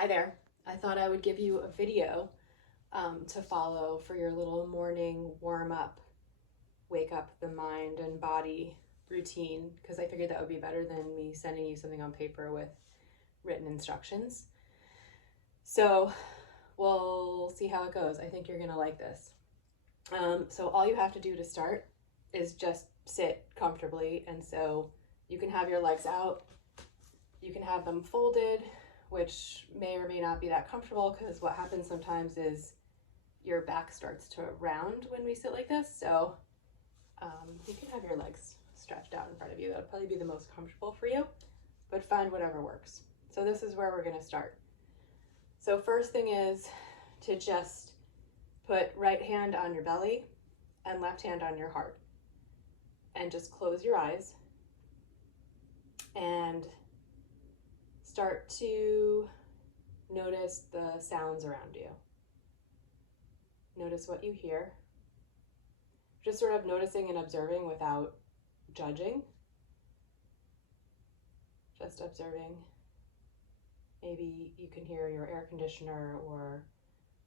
Hi there. I thought I would give you a video to follow for your little morning warm up, wake up the mind and body routine, because I figured that would be better than me sending you something on paper with written instructions. So we'll see how it goes. I think you're going to like this. So all you have to do to start is just sit comfortably. And so you can have your legs out, you can have them folded, which may or may not be that comfortable because what happens sometimes is your back starts to round when we sit like this. So you can have your legs stretched out in front of you. That'll probably be the most comfortable for you, but find whatever works. So this is where we're going to start. So first thing is to just put right hand on your belly and left hand on your heart, and just close your eyes and start to notice the sounds around you. Notice what you hear. Just sort of noticing and observing without judging. Just observing. Maybe you can hear your air conditioner or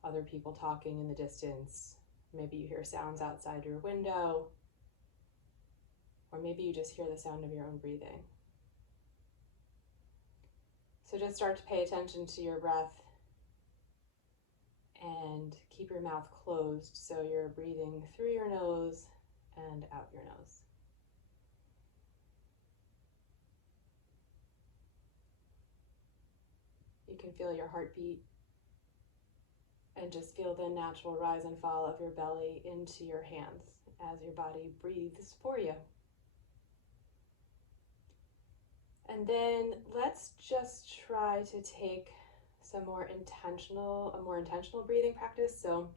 other people talking in the distance. Maybe you hear sounds outside your window. Or maybe you just hear the sound of your own breathing. So just start to pay attention to your breath and keep your mouth closed so you're breathing through your nose and out your nose. You can feel your heartbeat and just feel the natural rise and fall of your belly into your hands as your body breathes for you. And then let's just try to take a more intentional breathing practice. So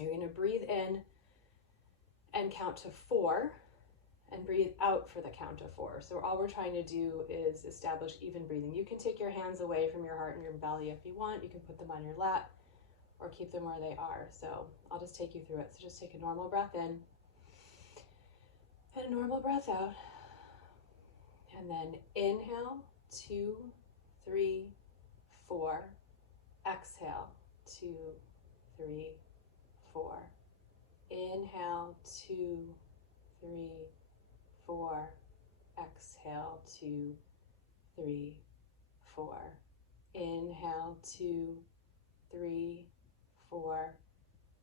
you're going to breathe in and count to 4 and breathe out for the count of 4. So all we're trying to do is establish even breathing. You can take your hands away from your heart and your belly if you want. You can put them on your lap or keep them where they are. So I'll just take you through it. So just take a normal breath in and a normal breath out. And then inhale, 2, 3, 4. Exhale, 2, 3, 4. Inhale, 2, 3, 4. Exhale, 2, 3, 4. Inhale, 2, 3, 4.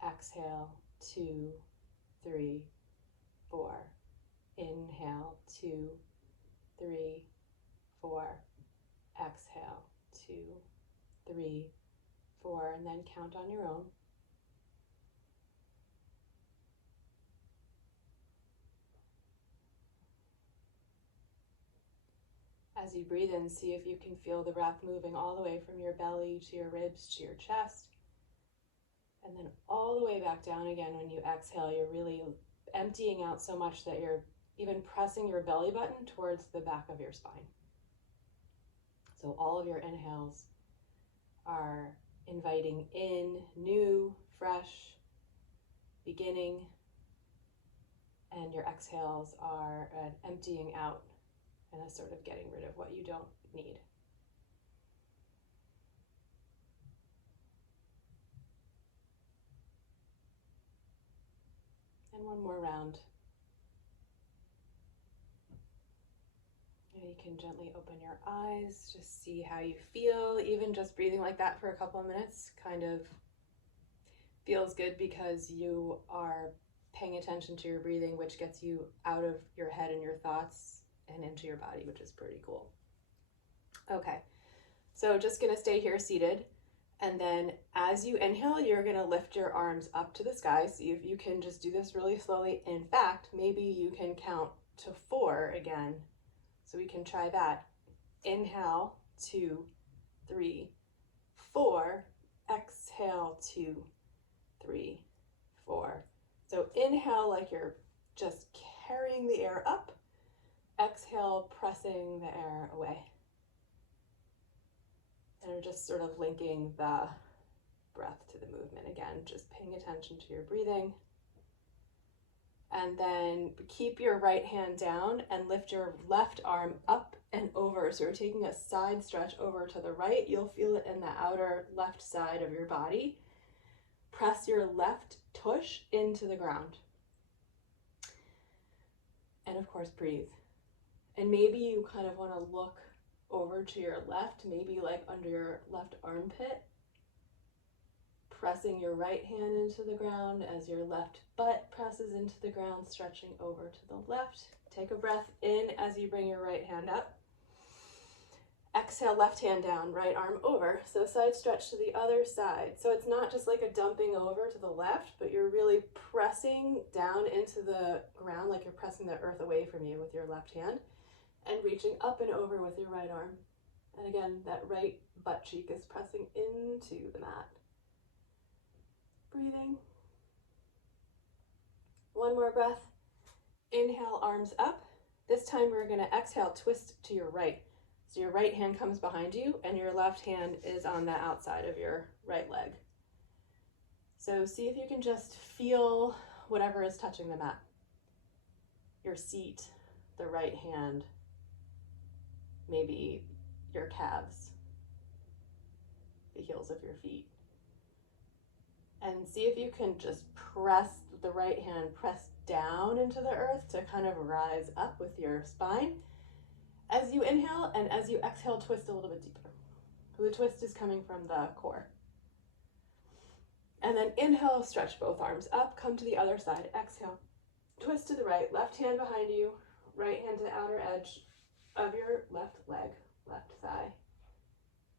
Exhale, 2, 3, 4. Inhale, 2, 3, 4. Exhale, 2, 3, 4, and then count on your own. As you breathe in, see if you can feel the breath moving all the way from your belly to your ribs to your chest, and then all the way back down again. When you exhale, you're really emptying out so much that you're even pressing your belly button towards the back of your spine. So all of your inhales are inviting in new, fresh beginning, and your exhales are an emptying out and a sort of getting rid of what you don't need. And one more round. You can gently open your eyes, just see how you feel. Even just breathing like that for a couple of minutes kind of feels good because you are paying attention to your breathing, which gets you out of your head and your thoughts and into your body, which is pretty cool. Okay, so just gonna stay here seated. And then as you inhale, you're gonna lift your arms up to the sky. See if you can just do this really slowly. In fact, maybe you can count to 4 again. So we can try that. Inhale, 2, 3, 4. Exhale, 2, 3, 4. So inhale like you're just carrying the air up. Exhale, pressing the air away. And we're just sort of linking the breath to the movement again, just paying attention to your breathing And then keep your right hand down and lift your left arm up and over. So you're taking a side stretch over to the right. You'll feel it in the outer left side of your body. Press your left tush into the ground. And of course, breathe. And maybe you kind of want to look over to your left, maybe like under your left armpit. Pressing your right hand into the ground as your left butt presses into the ground, stretching over to the left. Take a breath in as you bring your right hand up. Exhale, left hand down, right arm over. So side stretch to the other side. So it's not just like a dumping over to the left, but you're really pressing down into the ground like you're pressing the earth away from you with your left hand and reaching up and over with your right arm. And again, that right butt cheek is pressing into the mat. Breathing. One more breath. Inhale, arms up. This time we're going to exhale, twist to your right. So your right hand comes behind you and your left hand is on the outside of your right leg. So see if you can just feel whatever is touching the mat. Your seat, the right hand, maybe your calves, the heels of your feet. And see if you can just press the right hand, press down into the earth to kind of rise up with your spine. As you inhale and as you exhale, twist a little bit deeper. The twist is coming from the core. And then inhale, stretch both arms up, come to the other side. Exhale, twist to the right, left hand behind you, right hand to the outer edge of your left leg, left thigh.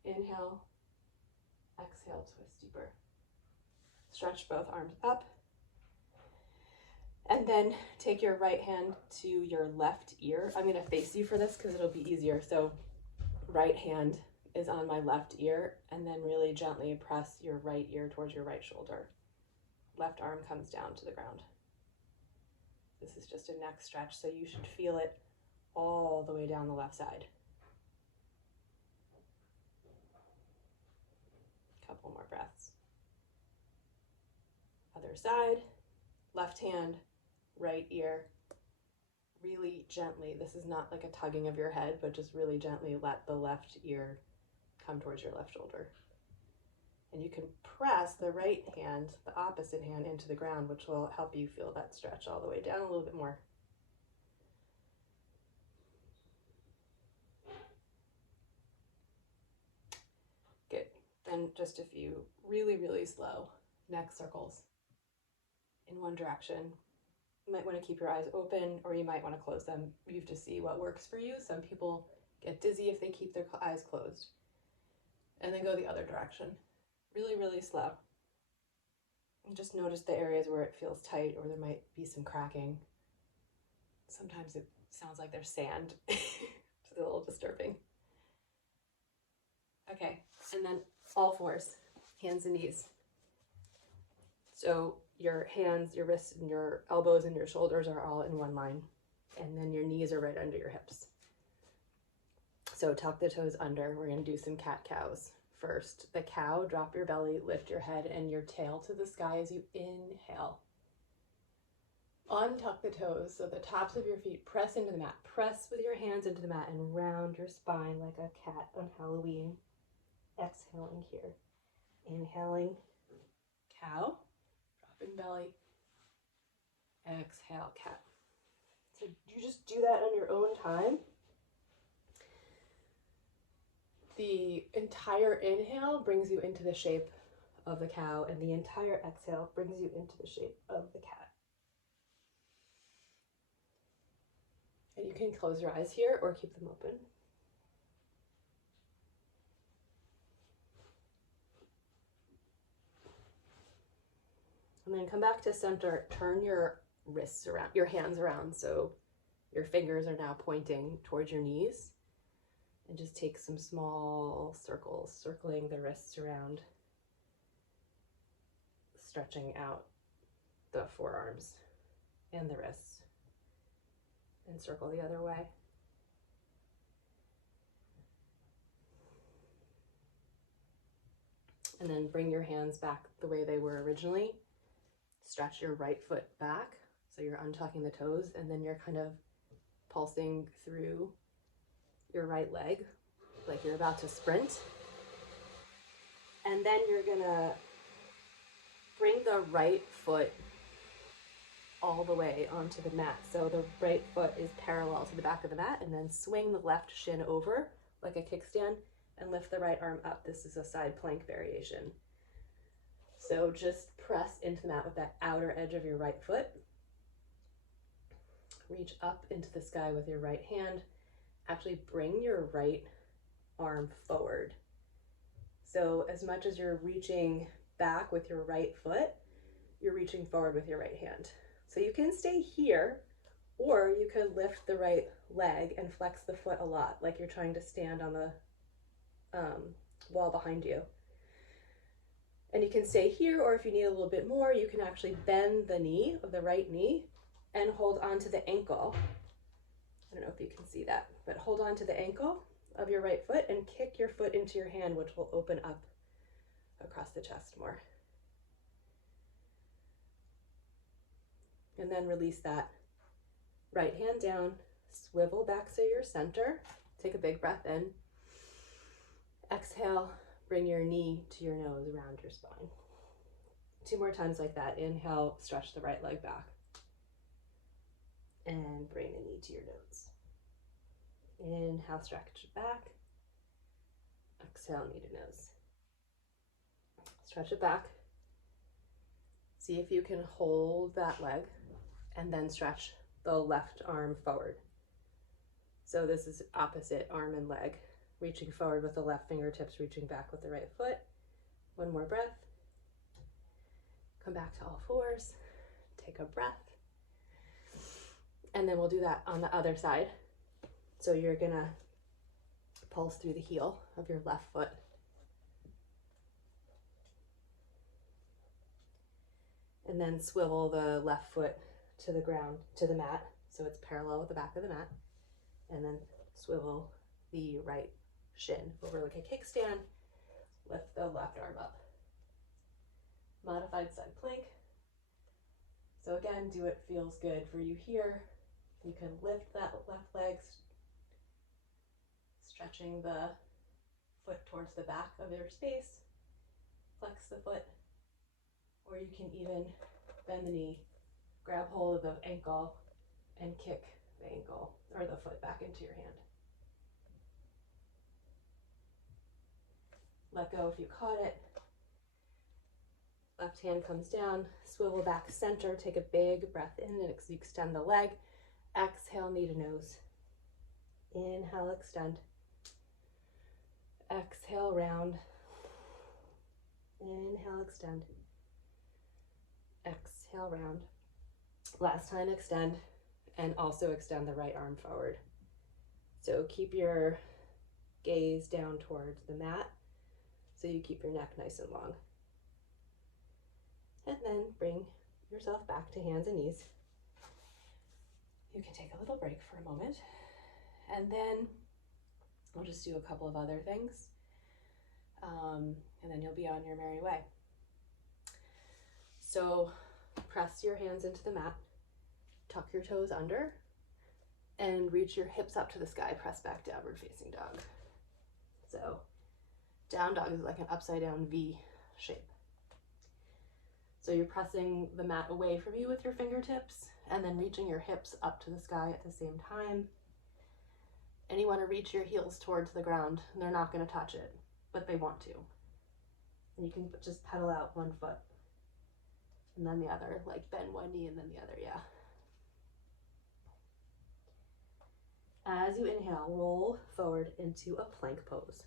Inhale, exhale, twist deeper. Stretch both arms up. And then take your right hand to your left ear. I'm going to face you for this because it'll be easier. So right hand is on my left ear, and then really gently press your right ear towards your right shoulder. Left arm comes down to the ground. This is just a neck stretch, so you should feel it all the way down the left side. Couple more breaths. Other side, left hand, right ear. Really gently, this is not like a tugging of your head, but just really gently let the left ear come towards your left shoulder. And you can press the right hand, the opposite hand, into the ground, which will help you feel that stretch all the way down a little bit more. Good. Then just a few really, really slow neck circles in one direction. You might want to keep your eyes open, or you might want to close them. You have to see what works for you. Some people get dizzy if they keep their eyes closed. And then go the other direction. Really, really slow. And just notice the areas where it feels tight or there might be some cracking. Sometimes it sounds like there's sand. It's a little disturbing. Okay, and then all fours, hands and knees. So your hands, your wrists, and your elbows and your shoulders are all in one line. And then your knees are right under your hips. So tuck the toes under. We're going to do some cat-cows. First, the cow, drop your belly, lift your head and your tail to the sky as you inhale. Untuck the toes so the tops of your feet press into the mat. Press with your hands into the mat and round your spine like a cat on Halloween. Exhaling here. Inhaling, cow, dropping belly. Exhale, cat. So you just do that on your own time. The entire inhale brings you into the shape of the cow, and the entire exhale brings you into the shape of the cat. And you can close your eyes here or keep them open. And then come back to center. Turn your wrists around, your hands around, so your fingers are now pointing towards your knees. And just take some small circles, circling the wrists around, stretching out the forearms and the wrists, and circle the other way. And then bring your hands back the way they were originally. Stretch your right foot back, So you're untucking the toes and then you're kind of pulsing through your right leg like you're about to sprint. And then you're gonna bring the right foot all the way onto the mat. So the right foot is parallel to the back of the mat, and then swing the left shin over like a kickstand and lift the right arm up. This is a side plank variation. So just press into the mat with that outer edge of your right foot. Reach up into the sky with your right hand. Actually bring your right arm forward. So as much as you're reaching back with your right foot, you're reaching forward with your right hand. So you can stay here, or you could lift the right leg and flex the foot a lot, like you're trying to stand on the wall behind you. And you can stay here, or if you need a little bit more, you can actually bend the knee of the right knee and hold on to the ankle. I don't know if you can see that, but hold on to the ankle of your right foot and kick your foot into your hand, which will open up across the chest more. And then release that right hand down, swivel back to your center, take a big breath in. Exhale, bring your knee to your nose around your spine. 2 more times like that. Inhale, stretch the right leg back. And bring the knee to your nose. Inhale, stretch it back. Exhale, knee to nose. Stretch it back. See if you can hold that leg and then stretch the left arm forward. So this is opposite arm and leg. Reaching forward with the left fingertips, reaching back with the right foot. 1 more breath. Come back to all fours. Take a breath. And then we'll do that on the other side. So you're gonna pulse through the heel of your left foot. And then swivel the left foot to the ground, to the mat, so it's parallel with the back of the mat. And then swivel the right shin over like a kickstand. Lift the left arm up. Modified side plank. So again, do what feels good for you here. You can lift that left leg, stretching the foot towards the back of your space. Flex the foot. Or you can even bend the knee, grab hold of the ankle, and kick the ankle or the foot back into your hand. Let go if you caught it. Left hand comes down, swivel back center, take a big breath in and extend the leg. Exhale, knee to nose. Inhale, extend. Exhale, round. Inhale, extend. Exhale, round. Last time, extend, and also extend the right arm forward. So keep your gaze down towards the mat so you keep your neck nice and long. And then bring yourself back to hands and knees. You can take a little break for a moment, and then I'll just do a couple of other things, and then you'll be on your merry way. So press your hands into the mat, tuck your toes under, and reach your hips up to the sky. Press back, downward facing dog. So down dog is like an upside down V shape. So you're pressing the mat away from you with your fingertips and then reaching your hips up to the sky at the same time. And you want to reach your heels towards the ground. They're not going to touch it, but they want to. And you can just pedal out one foot and then the other, like bend one knee and then the other, yeah. As you inhale, roll forward into a plank pose.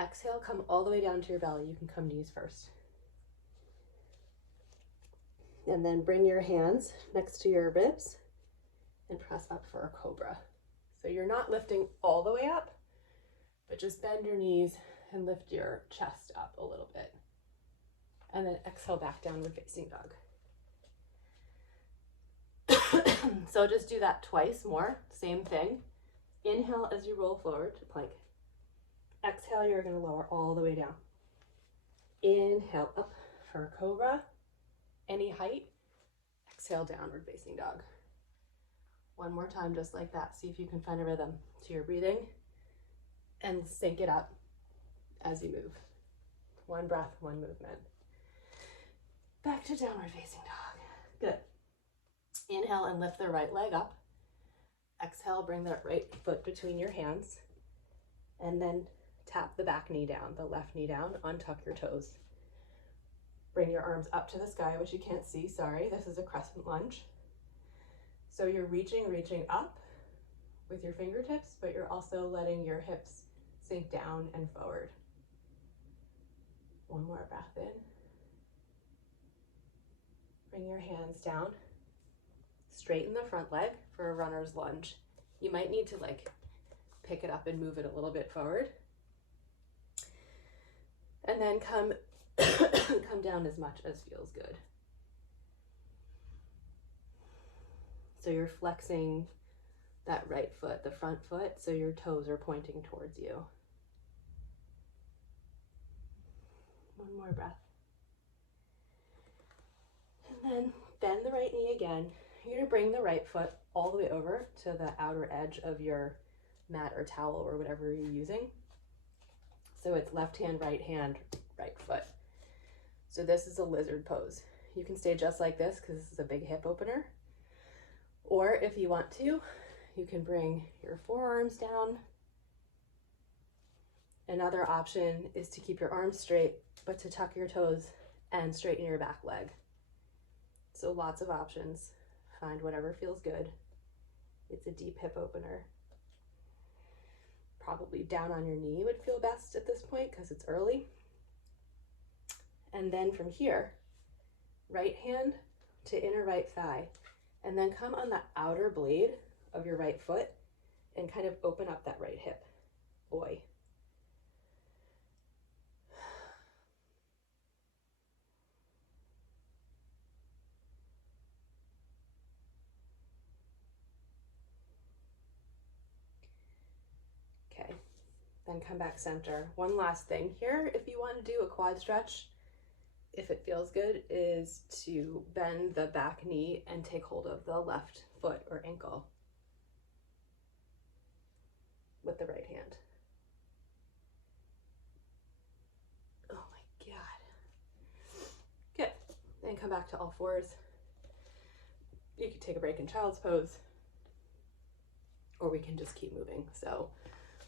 Exhale, come all the way down to your belly. You can come knees first. And then bring your hands next to your ribs and press up for a cobra. So you're not lifting all the way up, but just bend your knees and lift your chest up a little bit. And then exhale back downward facing dog. So just do that twice more, same thing. Inhale as you roll forward to plank. Exhale, you're going to lower all the way down. Inhale up for a cobra. Any height. exhale, downward facing dog. One more time, just like that. See if you can find a rhythm to your breathing and sync it up as you move. One breath, one movement. Back to downward facing dog. Good. Inhale and lift the right leg up. Exhale, bring that right foot between your hands. And then tap the back knee down, the left knee down, untuck your toes. Bring your arms up to the sky, which you can't see, sorry. This is a crescent lunge. So you're reaching up with your fingertips, but you're also letting your hips sink down and forward. One more breath in. Bring your hands down. Straighten the front leg for a runner's lunge. You might need to pick it up and move it a little bit forward. And then come down as much as feels good. So you're flexing that right foot, the front foot, so your toes are pointing towards you. One more breath. And then bend the right knee again. You're going to bring the right foot all the way over to the outer edge of your mat or towel or whatever you're using. So it's left hand, right foot. So this is a lizard pose. You can stay just like this because this is a big hip opener. Or if you want to, you can bring your forearms down. Another option is to keep your arms straight, but to tuck your toes and straighten your back leg. So lots of options. Find whatever feels good. It's a deep hip opener. Probably down on your knee would feel best at this point because it's early. And then from here, right hand to inner right thigh. And then come on the outer blade of your right foot and kind of open up that right hip. Oi. Okay, then come back center. One last thing here, if you want to do a quad stretch, if it feels good, is to bend the back knee and take hold of the left foot or ankle with the right hand. Oh my God. Good. Then come back to all fours. You can take a break in child's pose, or we can just keep moving. So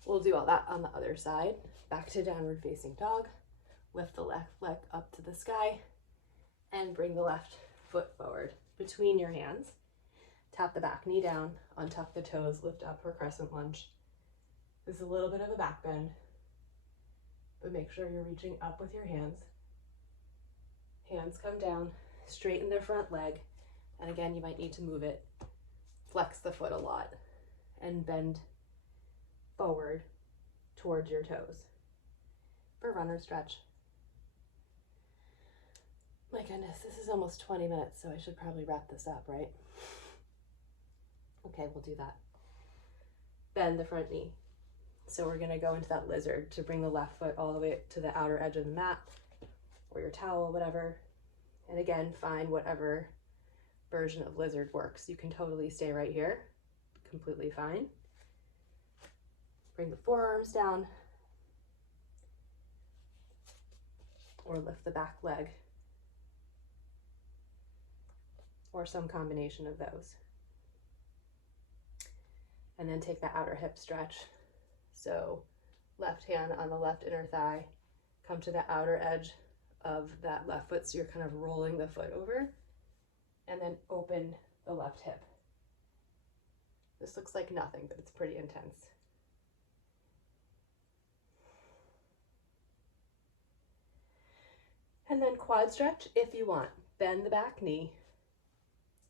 we'll do all that on the other side. Back to downward facing dog. Lift the left leg up to the sky and bring the left foot forward between your hands. Tap the back knee down, untuck the toes, lift up for crescent lunge. This is a little bit of a back bend, but make sure you're reaching up with your hands. Hands come down, straighten the front leg, and again, you might need to move it. Flex the foot a lot and bend forward towards your toes for runner stretch. My goodness, this is almost 20 minutes, so I should probably wrap this up, right? Okay, we'll do that. Bend the front knee. So we're gonna go into that lizard to bring the left foot all the way to the outer edge of the mat or your towel, whatever. And again, find whatever version of lizard works. You can totally stay right here, completely fine. Bring the forearms down or lift the back leg, or some combination of those. And then take the outer hip stretch. So left hand on the left inner thigh, come to the outer edge of that left foot, so you're kind of rolling the foot over, and then open the left hip. This looks like nothing, but it's pretty intense. And then quad stretch if you want. Bend the back knee,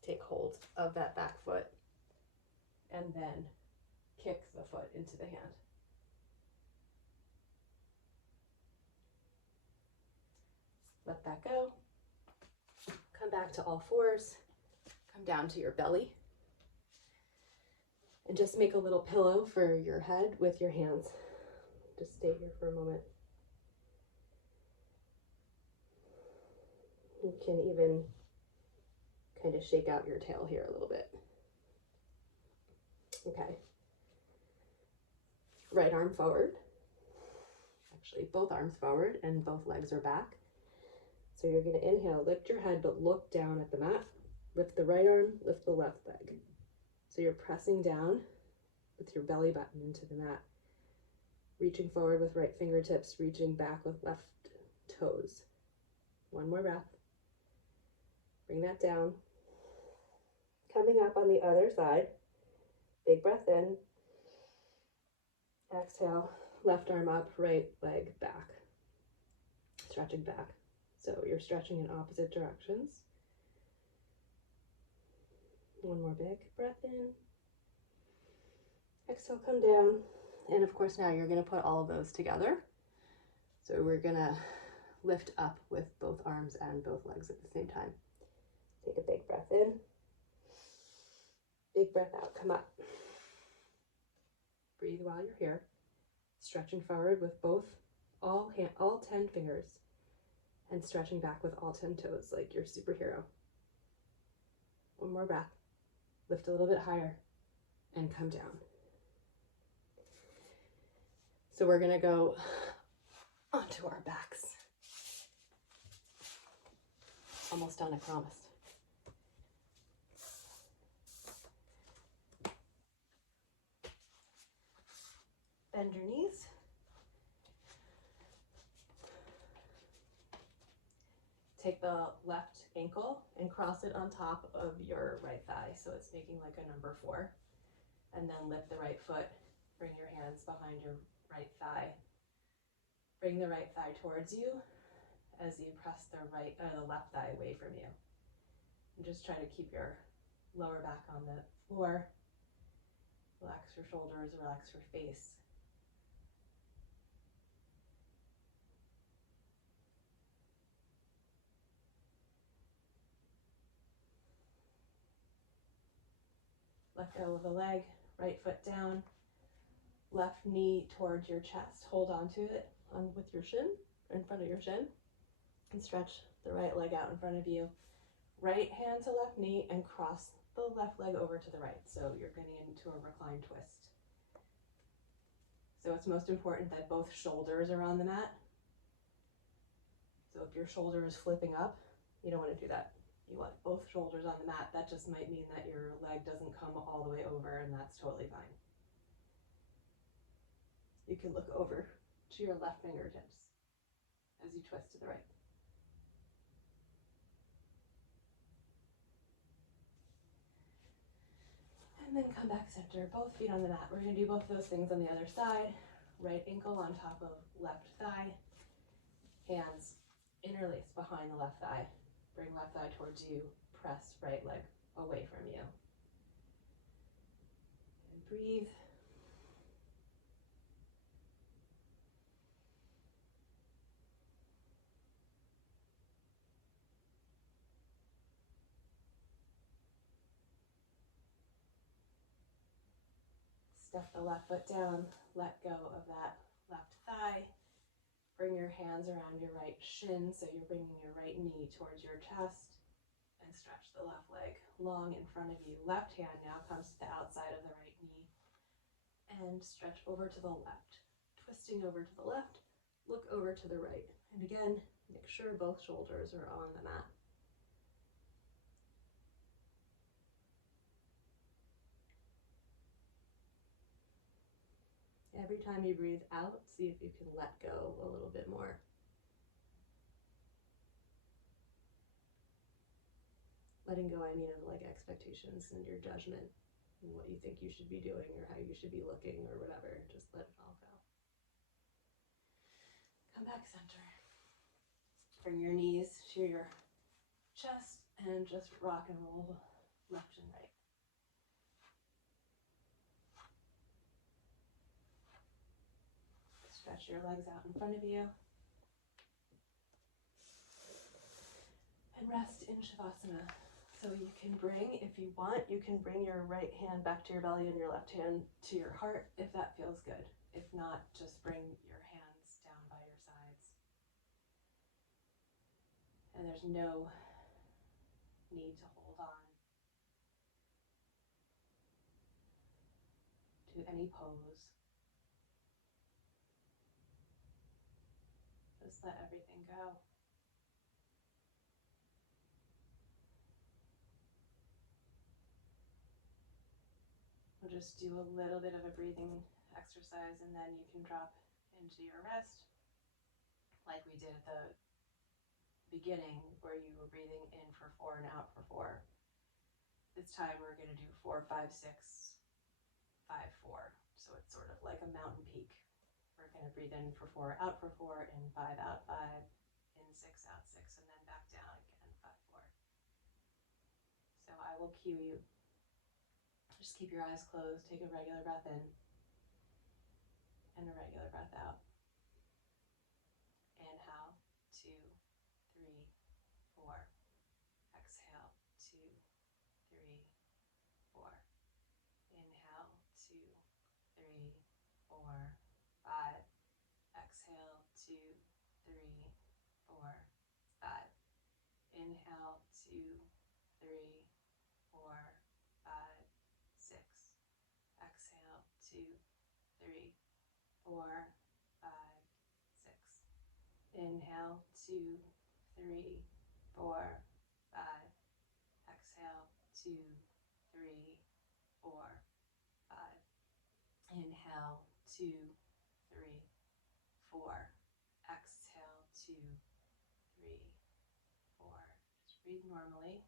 take hold of that back foot, and then kick the foot into the hand. Let that go. Come back to all fours. Come down to your belly. And just make a little pillow for your head with your hands. Just stay here for a moment. You can even kind of shake out your tail here a little bit. Okay. Right arm forward. Actually, both arms forward and both legs are back. So you're going to inhale, lift your head, but look down at the mat. Lift the right arm, lift the left leg. So you're pressing down with your belly button into the mat. Reaching forward with right fingertips, reaching back with left toes. One more breath. Bring that down. Coming up on the other side. Big breath in. Exhale. Left arm up, right leg back. Stretching back. So you're stretching in opposite directions. One more big breath in. Exhale, come down. And of course now you're going to put all of those together. So we're going to lift up with both arms and both legs at the same time. Take a big breath in. Big breath out, come up. Breathe while you're here. Stretching forward with all 10 fingers. And stretching back with all 10 toes like your superhero. One more breath. Lift a little bit higher and come down. So we're gonna go onto our backs. Almost done, I promise. Bend your knees. Take the left ankle and cross it on top of your right thigh, so it's making like a number 4. And then lift the right foot. Bring your hands behind your right thigh. Bring the right thigh towards you as you press the left thigh away from you. And just try to keep your lower back on the floor. Relax your shoulders, relax your face. Let go of the leg, right foot down, left knee towards your chest. Hold on to it with your shin, in front of your shin, and stretch the right leg out in front of you. Right hand to left knee and cross the left leg over to the right. So you're getting into a reclined twist. So it's most important that both shoulders are on the mat. So if your shoulder is flipping up, you don't want to do that. You want both shoulders on the mat. That just might mean that your leg doesn't come all the way over, and that's totally fine. You can look over to your left fingertips as you twist to the right. And then come back center, both feet on the mat. We're going to do both those things on the other side. Right ankle on top of left thigh. Hands interlace behind the left thigh. Bring left thigh towards you. Press right leg away from you. And breathe. Step the left foot down. Let go of that left thigh. Bring your hands around your right shin, so you're bringing your right knee towards your chest, and stretch the left leg long in front of you. Left hand now comes to the outside of the right knee, and stretch over to the left. Twisting over to the left, look over to the right. And again, make sure both shoulders are on the mat. Every time you breathe out, see if you can let go a little bit more. Letting go, I mean, of like expectations and your judgment and what you think you should be doing or how you should be looking or whatever. Just let it all go. Come back center. Bring your knees to your chest and just rock and roll left and right. Stretch your legs out in front of you. And rest in Shavasana. So you can bring, if you want, you can bring your right hand back to your belly and your left hand to your heart if that feels good. If not, just bring your hands down by your sides. And there's no need to hold on do any pose. Just let everything go. We'll just do a little bit of a breathing exercise, and then you can drop into your rest like we did at the beginning, where you were breathing in for 4 and out for 4. This time we're going to do 4, 5, 6, 5, 4. So it's sort of like a mountain peak. We're going to breathe in for 4, out for 4, in 5, out 5, in 6, out 6, and then back down again, 5, 4. So I will cue you. Just keep your eyes closed, take a regular breath in, and a regular breath out. Inhale, 2, 3, 4. Exhale, 2, 3, 4. Inhale, 2, 3, 4, 5. Exhale, 2, 3, 4, 5. Inhale, 2, 3, 4, 5, 6. Exhale, 2, 3, 4, 5, 6. Inhale, 2, 3, 4, 5. Exhale, 2, 3, 4, 5. Inhale, 2, 3, 4. Exhale, 2, 3, 4. Just breathe normally.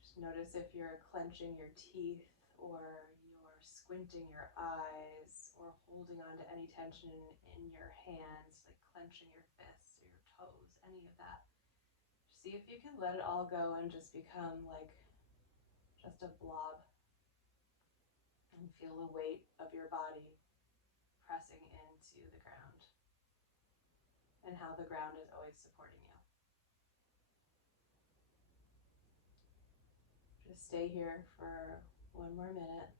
Just notice if you're clenching your teeth, or you're squinting your eyes, or holding on to any tension in your hands, like clenching your fists or your toes, any of that. See if you can let it all go and just become like just a blob, and feel the weight of your body pressing into the ground, and how the ground is always supporting you. Just stay here for 1 more minute.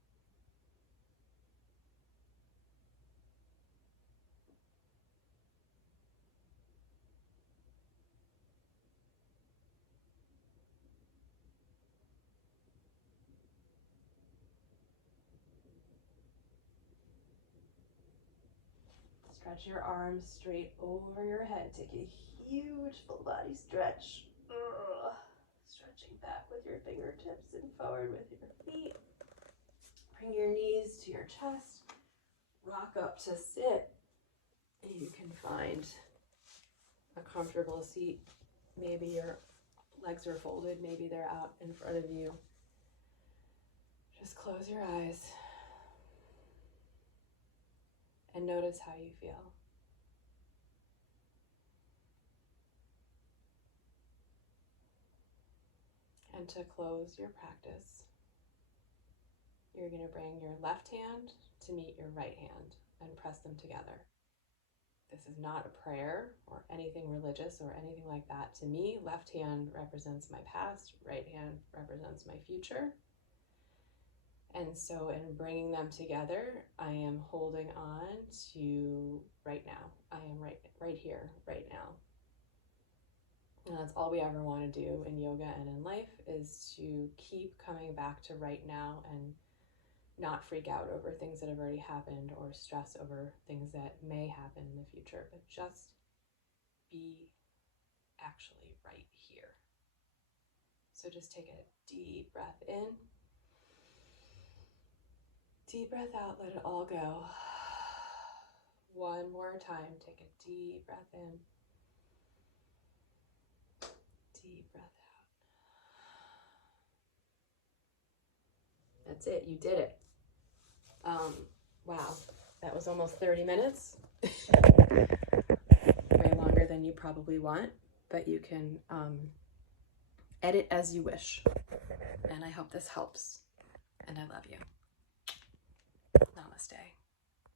Stretch your arms straight over your head. Take a huge full body stretch. Stretching back with your fingertips and forward with your feet. Bring your knees to your chest. Rock up to sit. You can find a comfortable seat. Maybe your legs are folded. Maybe they're out in front of you. Just close your eyes and notice how you feel. And to close your practice, you're going to bring your left hand to meet your right hand and press them together. This is not a prayer or anything religious or anything like that. To me, left hand represents my past, right hand represents my future. And so in bringing them together, I am holding on to right now. I am right here, right now. And that's all we ever want to do in yoga and in life, is to keep coming back to right now and not freak out over things that have already happened or stress over things that may happen in the future, but just be actually right here. So just take a deep breath in. Deep breath out, let it all go. One more time, take a deep breath in. Deep breath out. That's it, you did it. Wow, that was almost 30 minutes. Way longer than you probably want, but you can edit as you wish. And I hope this helps. And I love you. Namaste.